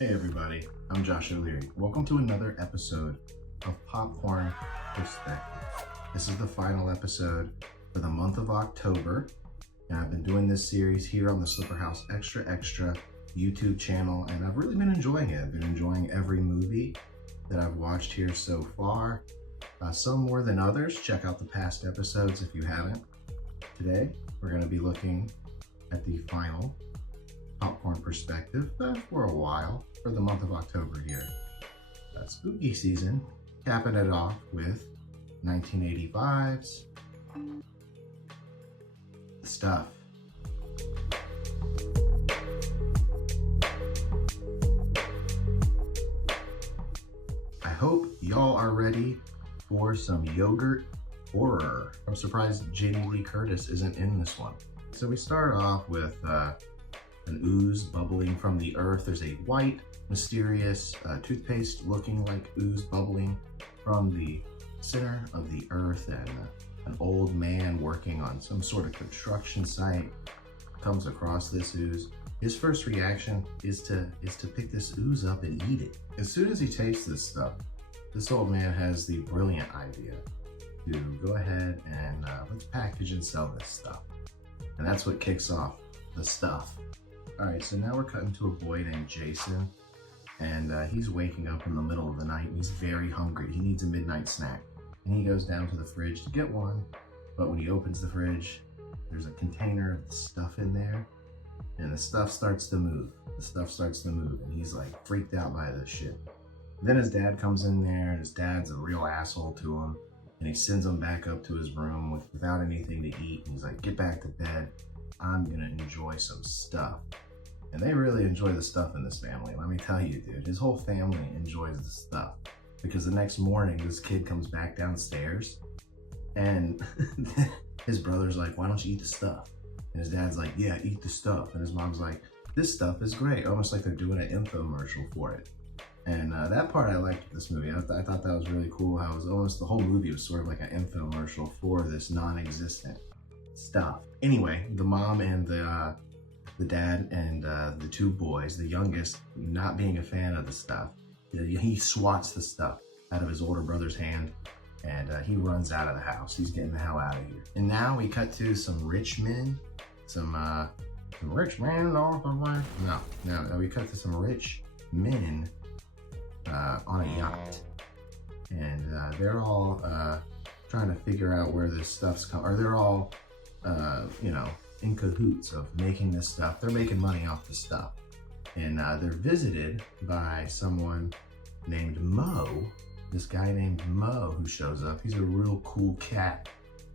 Hey everybody, I'm Josh O'Leary. Welcome to another episode of Popcorn Perspective. This is the final episode for the month of October, and I've been doing this series here on the Slipper House Extra YouTube channel, and I've really been enjoying it. I've been enjoying every movie that I've watched here so far, some more than others. Check out the past episodes if you haven't. Today, we're going to be looking at the final Popcorn Perspective for a while for the month of October here. Spooky season, capping it off with 1985's Stuff. I hope y'all are ready for some yogurt horror. I'm surprised Jamie Lee Curtis isn't in this one. So we start off with an ooze bubbling from the earth. There's a white, mysterious toothpaste looking like ooze bubbling from the center of the earth, and an old man working on some sort of construction site comes across this ooze. His first reaction is to pick this ooze up and eat it. As soon as he tastes this stuff, this old man has the brilliant idea to go ahead and let's package and sell this stuff. And that's what kicks off the stuff. All right, so now we're cutting to a boy named Jason, and he's waking up in the middle of the night, and he's very hungry. He needs a midnight snack, and he goes down to the fridge to get one, but when he opens the fridge, there's a container of stuff in there, and the stuff starts to move. And he's like freaked out by this shit. Then his dad comes in there, and his dad's a real asshole to him, and he sends him back up to his room without anything to eat, and he's like, get back to bed. I'm gonna enjoy some stuff. And they really enjoy the stuff in this family. Let me tell you, dude, his whole family enjoys the stuff. Because the next morning, this kid comes back downstairs, and his brother's like, why don't you eat the stuff? And his dad's like, yeah, eat the stuff. And his mom's like, this stuff is great. Almost like they're doing an infomercial for it. And that part I liked this movie. I thought that was really cool. How it was almost, the whole movie was sort of like an infomercial for this non-existent stuff. Anyway, the mom and the dad and the two boys, the youngest, not being a fan of the stuff, he swats the stuff out of his older brother's hand, and he runs out of the house. He's getting the hell out of here. And now we cut to some rich men, some rich men off the way. No, we cut to some rich men on a yacht, and they're all trying to figure out where this stuff's coming, or they're all in cahoots of making this stuff. They're making money off the stuff. And they're visited by someone named Mo, this guy named Mo who shows up. He's a real cool cat.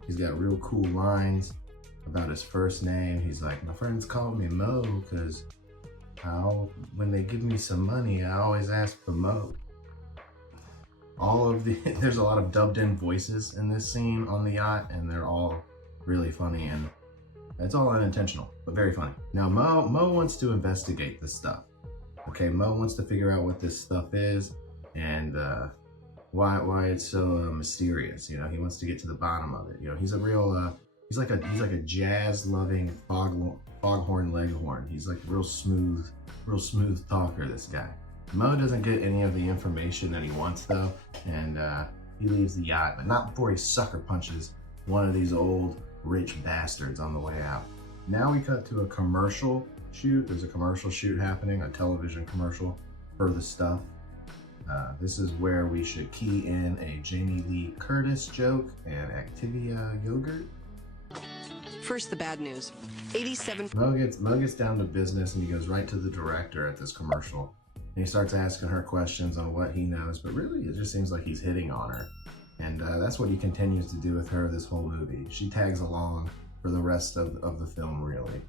He's got real cool lines about his first name. He's like, my friends call me Mo because when they give me some money, I always ask for Mo. There's a lot of dubbed in voices in this scene on the yacht, and they're all really funny, and it's all unintentional, but very funny. Now, Mo wants to investigate this stuff. Okay, Mo wants to figure out what this stuff is and why it's so mysterious. You know, he wants to get to the bottom of it. You know, he's a real he's like a jazz-loving foghorn leghorn. He's like real smooth talker. This guy. Mo doesn't get any of the information that he wants though, and he leaves the yacht, but not before he sucker punches one of these old rich bastards on the way out. Now we cut to a commercial shoot. There's a commercial shoot happening, a television commercial for the stuff. This is where we should key in a Jamie Lee Curtis joke and Activia yogurt. First, the bad news. 87. Mo gets down to business, and he goes right to the director at this commercial. And he starts asking her questions on what he knows, but really it just seems like he's hitting on her. And that's what he continues to do with her this whole movie. She tags along for the rest of the film, really.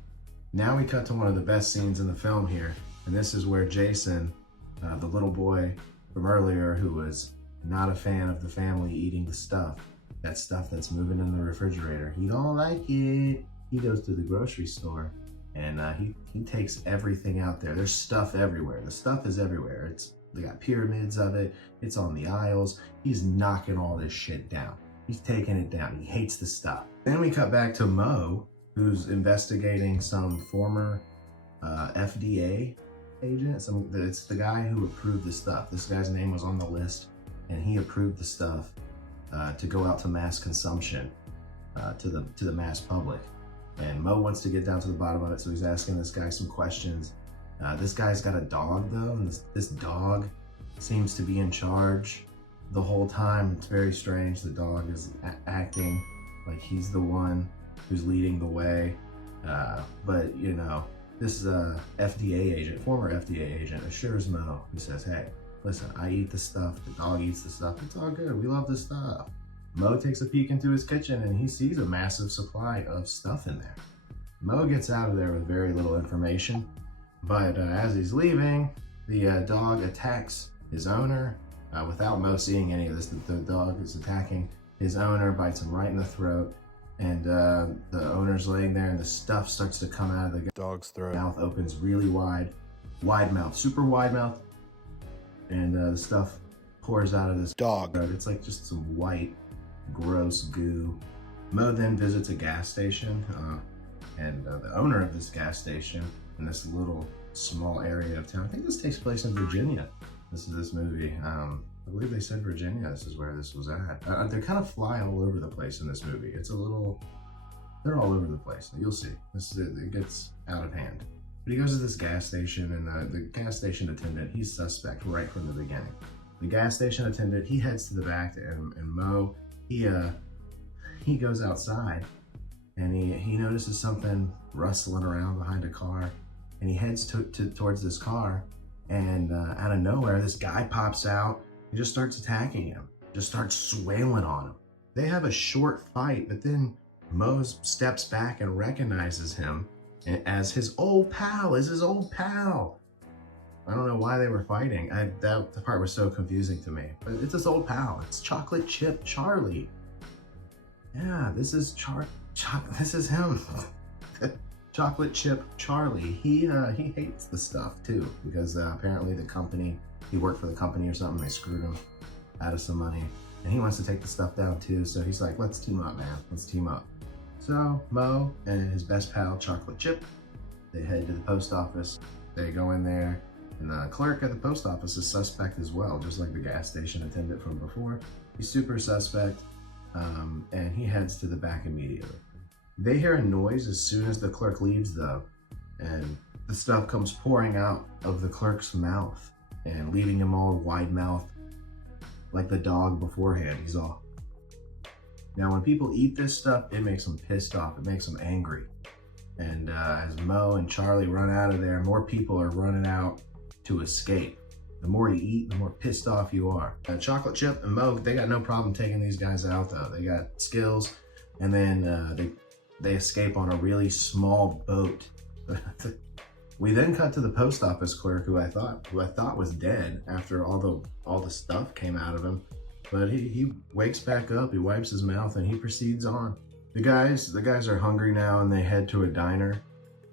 Now we cut to one of the best scenes in the film here, and this is where Jason, the little boy from earlier who was not a fan of the family eating the stuff, that stuff that's moving in the refrigerator, he don't like it. He goes to the grocery store and he takes everything out there. There's stuff everywhere. The stuff is everywhere. They got pyramids of it. It's on the aisles. He's knocking all this shit down. He's taking it down. He hates the stuff. Then we cut back to Mo, who's investigating some former FDA agent. It's the guy who approved the stuff. This guy's name was on the list, and he approved the stuff to go out to mass consumption to the mass public. And Mo wants to get down to the bottom of it, so he's asking this guy some questions. This guy's got a dog though, and this dog seems to be in charge the whole time. It's very strange. The dog is acting like he's the one who's leading the way. But you know, this FDA agent, former FDA agent, assures Mo. He says, hey, listen, I eat the stuff, the dog eats the stuff, it's all good, we love this stuff. Mo takes a peek into his kitchen and he sees a massive supply of stuff in there. Mo gets out of there with very little information, but as he's leaving, the dog attacks his owner without Mo seeing any of this. The dog is attacking his owner, bites him right in the throat, and the owner's laying there and the stuff starts to come out of the dog's throat. Mouth opens really wide mouth, super wide mouth, and the stuff pours out of this dog. It's like just some white, gross goo. Mo then visits a gas station, and the owner of this gas station in this little small area of town, I think this takes place in Virginia. This movie. I believe they said Virginia, this is where this was at. They kind of fly all over the place in this movie. They're all over the place. You'll see. It gets out of hand. But he goes to this gas station, and the gas station attendant, he's suspect right from the beginning. The gas station attendant, he heads to the back, and Mo, he goes outside, and he notices something rustling around behind a car, and he heads towards this car, and out of nowhere, this guy pops out. He just starts attacking him, just starts swailing on him. They have a short fight, but then Mo steps back and recognizes him as his old pal, I don't know why they were fighting. That part was so confusing to me, but it's his old pal. It's Chocolate Chip Charlie. Yeah, this is this is him. Chocolate Chip Charlie. He hates the stuff too, because apparently the company, he worked for the company or something, they screwed him out of some money, and he wants to take the stuff down too, so he's like, let's team up, man, let's team up. So Mo and his best pal, Chocolate Chip, they head to the post office. They go in there, and the clerk at the post office is suspect as well, just like the gas station attendant from before. He's super suspect, and he heads to the back immediately. They hear a noise as soon as the clerk leaves though, and the stuff comes pouring out of the clerk's mouth and leaving him all wide mouthed like the dog beforehand. He's all... Now when people eat this stuff, it makes them pissed off, it makes them angry. And as Mo and Charlie run out of there, more people are running out to escape. The more you eat, the more pissed off you are. Chocolate Chip and Mo, they got no problem taking these guys out though. They got skills, and then they escape on a really small boat. We then cut to the post office clerk, who I thought was dead after all the stuff came out of him. But he wakes back up, he wipes his mouth, and he proceeds on. The guys are hungry now, and they head to a diner,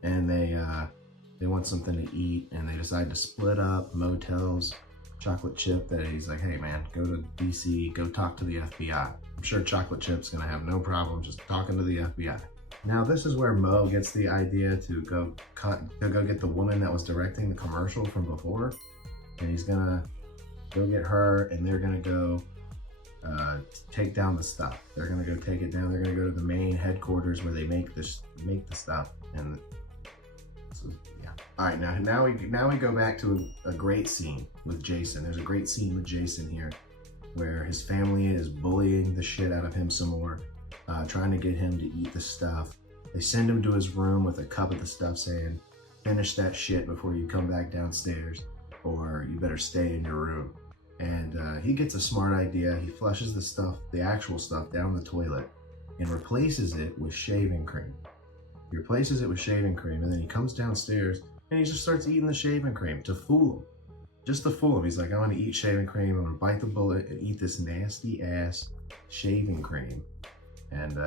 and they want something to eat, and they decide to split up. Mo tells Chocolate Chip that he's like, hey man, go to DC, go talk to the FBI. I'm sure Chocolate Chip's gonna have no problem just talking to the FBI. Now this is where Mo gets the idea to go get the woman that was directing the commercial from before, and he's gonna go get her, and they're gonna go take down the stuff. They're gonna go take it down. They're gonna go to the main headquarters where they make the stuff. And so, yeah. All right, now we go back to a great scene with Jason. There's a great scene with Jason here, where his family is bullying the shit out of him some more, trying to get him to eat the stuff. They send him to his room with a cup of the stuff, saying, "Finish that shit before you come back downstairs, or you better stay in your room." And he gets a smart idea. He flushes the actual stuff down the toilet, and replaces it with shaving cream. He replaces it with shaving cream, and then he comes downstairs and he just starts eating the shaving cream to fool him. Just to fool him. He's like, I'm gonna eat shaving cream, I'm gonna bite the bullet and eat this nasty ass shaving cream. And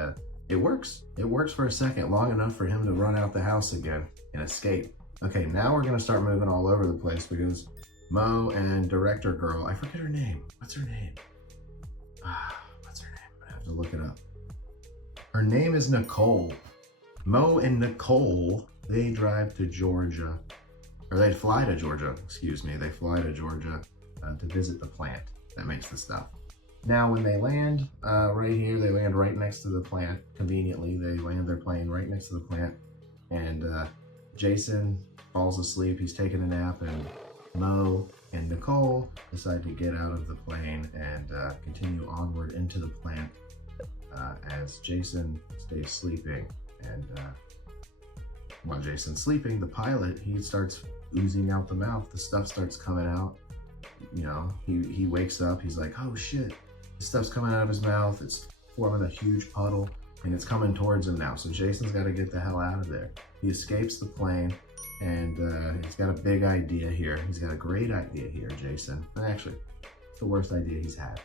it works. It works for a second, long enough for him to run out the house again and escape. Okay, now we're gonna start moving all over the place because Mo and director girl, I forget her name. What's her name? What's her name? I'm gonna have to look it up. Her name is Nicole. Mo and Nicole, they drive to Georgia, or they fly to Georgia, excuse me. They fly to Georgia to visit the plant that makes the stuff. Now, when they land right here, they land right next to the plant. Conveniently, they land their plane right next to the plant. And Jason falls asleep. He's taking a nap, and Mo and Nicole decide to get out of the plane and continue onward into the plant as Jason stays sleeping. And while Jason's sleeping, the pilot, he starts oozing out the mouth. The stuff starts coming out. You know, he wakes up. He's like, oh shit. The stuff's coming out of his mouth. It's forming a huge puddle, and it's coming towards him now. So Jason's got to get the hell out of there. He escapes the plane, and he's got a big idea here. He's got a great idea here, Jason. And actually, it's the worst idea he's had.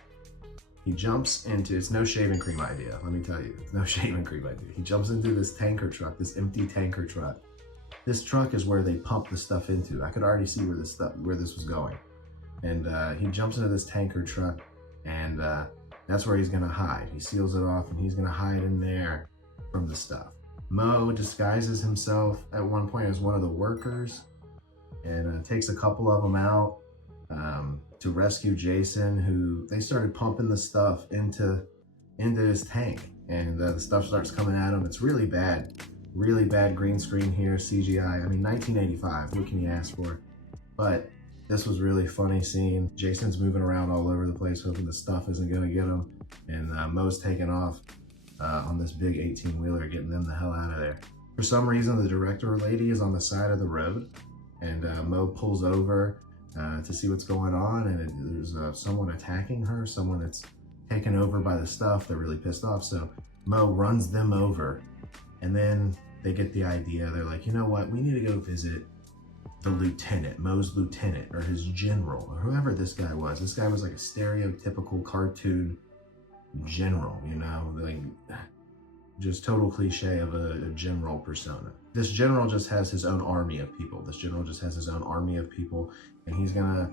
He jumps into, it's no shaving cream idea, let me tell you. It's no shaving cream idea. He jumps into this tanker truck, this empty tanker truck. This truck is where they pump the stuff into. I could already see where this was going. And he jumps into this tanker truck, and that's where he's gonna hide. He seals it off, and he's gonna hide in there from the stuff. Mo disguises himself at one point as one of the workers, and takes a couple of them out to rescue Jason, who they started pumping the stuff into his tank, and the stuff starts coming at him. It's really bad green screen here, CGI. I mean, 1985, what can you ask for? But this was really funny scene. Jason's moving around all over the place, hoping the stuff isn't gonna get him, and Mo's taking off on this big 18-wheeler, getting them the hell out of there. For some reason, the director lady is on the side of the road, and Mo pulls over to see what's going on, and there's someone attacking her, someone that's taken over by the stuff. They're really pissed off, so Mo runs them over, and then they get the idea. They're like, you know what, we need to go visit the lieutenant, Mo's lieutenant, or his general, or whoever this guy was. This guy was like a stereotypical cartoon general, you know, like just total cliche of a general persona. This general just has his own army of people. This general just has his own army of people, and he's gonna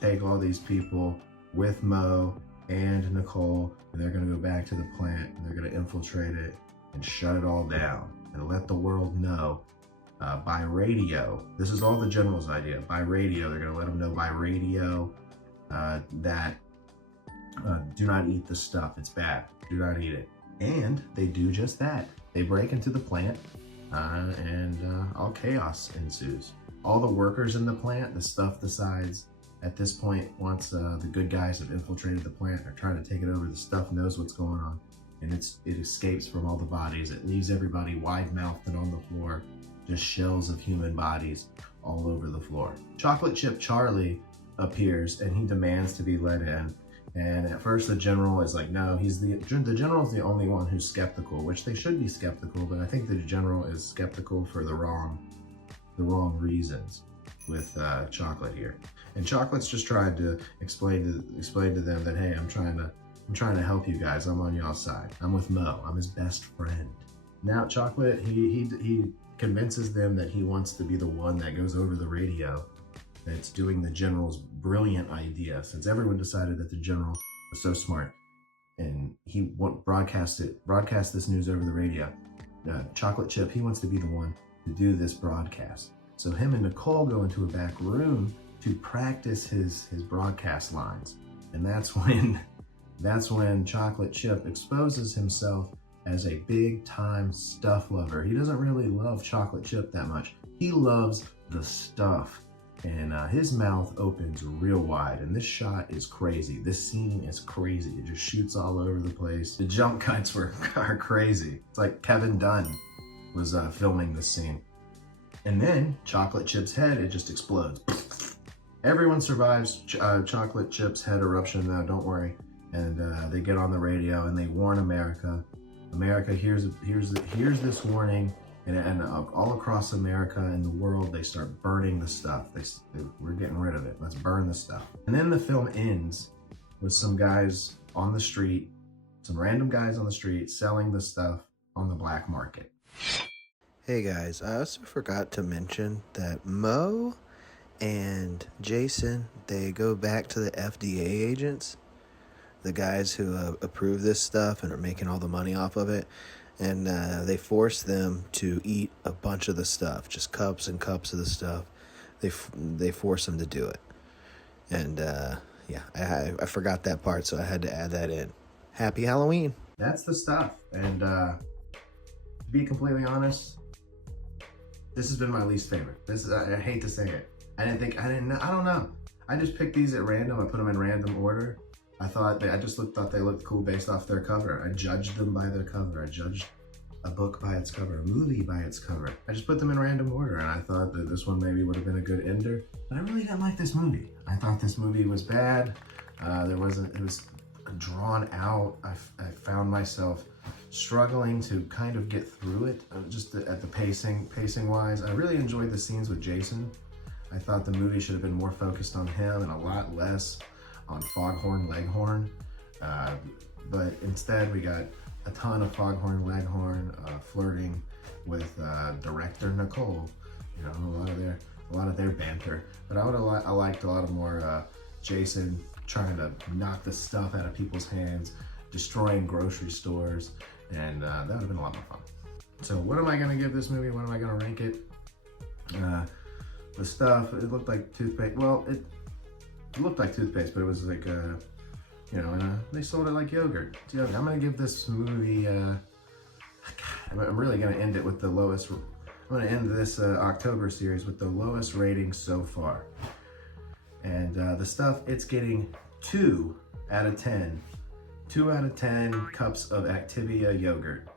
take all these people with Mo and Nicole, and they're gonna go back to the plant, and they're gonna infiltrate it and shut it all down and let the world know by radio. This is all the general's idea. By radio, they're gonna let them know by radio that do not eat the stuff. It's bad. Do not eat it. And they do just that. They break into the plant, and all chaos ensues. All the workers in the plant, the stuff decides at this point, once the good guys have infiltrated the plant, they're trying to take it over, the stuff knows what's going on, and it escapes from all the bodies. It leaves everybody wide-mouthed and on the floor, just shells of human bodies all over the floor. Chocolate Chip Charlie appears, and he demands to be let in. And at first the general is like, no, the general's the only one who's skeptical, which they should be skeptical, but I think the general is skeptical for the wrong reasons with Chocolate here. And Chocolate's just trying to explain to them that, hey, I'm trying to help you guys. I'm on y'all's side. I'm with Mo. I'm his best friend. Now Chocolate, he convinces them that he wants to be the one that goes over the radio that's doing the general's brilliant idea, since everyone decided that the general was so smart, and he broadcast this news over the radio. Chocolate Chip, he wants to be the one to do this broadcast. So him and Nicole go into a back room to practice his broadcast lines, and that's when Chocolate Chip exposes himself as a big-time stuff lover. He doesn't really love Chocolate Chip that much. He loves the stuff. And his mouth opens real wide, and this shot is crazy. This scene is crazy. It just shoots all over the place. The jump cuts are crazy. It's like Kevin Dunn was filming this scene. And then Chocolate Chip's head, it just explodes. Everyone survives Chocolate Chip's head eruption, though, don't worry. And they get on the radio and they warn America America, here's this warning, and all across America and the world, they start burning the stuff. We're getting rid of it. Let's burn the stuff. And then the film ends with some guys on the street, some random guys on the street selling the stuff on the black market. Hey guys, I also forgot to mention that Mo and Jason, they go back to the FDA agents, the guys who approve this stuff and are making all the money off of it, and they force them to eat a bunch of the stuff, just cups and cups of the stuff. They force them to do it. And yeah, I forgot that part, so I had to add that in. Happy Halloween. That's the stuff. And to be completely honest, this has been my least favorite. I hate to say it. I don't know. I just picked these at random. I put them in random order. I thought they looked cool based off their cover. I judged them by their cover. I judged a book by its cover, a movie by its cover. I just put them in random order, and I thought that this one maybe would have been a good ender. But I really didn't like this movie. I thought this movie was bad. It was drawn out. I found myself struggling to kind of get through it, just at the pacing wise. I really enjoyed the scenes with Jason. I thought the movie should have been more focused on him and a lot less on Foghorn Leghorn. But instead we got a ton of Foghorn Leghorn flirting with director Nicole. You know, a lot of their banter. But I liked a lot of more Jason trying to knock the stuff out of people's hands, destroying grocery stores, and that would have been a lot more fun. So what am I gonna give this movie? What am I gonna rank it? The stuff, it looked like toothpaste. Well, it looked like toothpaste, but it was like, you know, and they sold it like yogurt. It's yogurt. I'm gonna give this movie, I'm really gonna end it with the lowest, I'm gonna end this October series with the lowest rating so far. And the stuff, it's getting 2 out of 10. 2 out of 10 cups of Activia yogurt.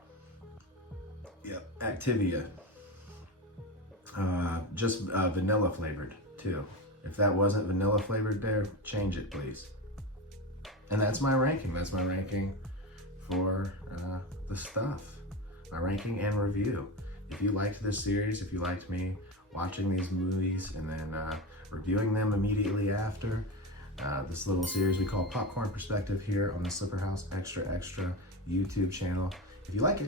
Yep, Activia. Just vanilla flavored too. If that wasn't vanilla flavored there, change it please. And that's my ranking. That's my ranking for the stuff. My ranking and review. If you liked this series, if you liked me watching these movies and then reviewing them immediately after, this little series we call Popcorn Perspective here on the Slipper House Extra YouTube channel. If you like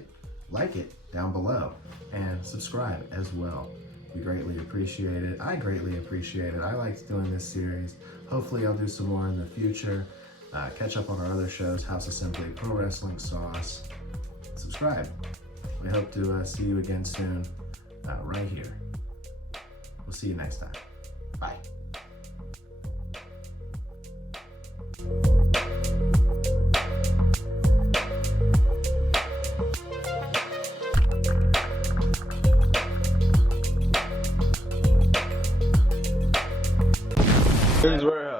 it down below and subscribe as well. We greatly appreciate it. I greatly appreciate it. I liked doing this series. Hopefully I'll do some more in the future. Catch up on our other shows, House Assembly, Pro Wrestling Sauce. Subscribe. We hope to see you again soon, right here. We'll see you next time. Bye. This is where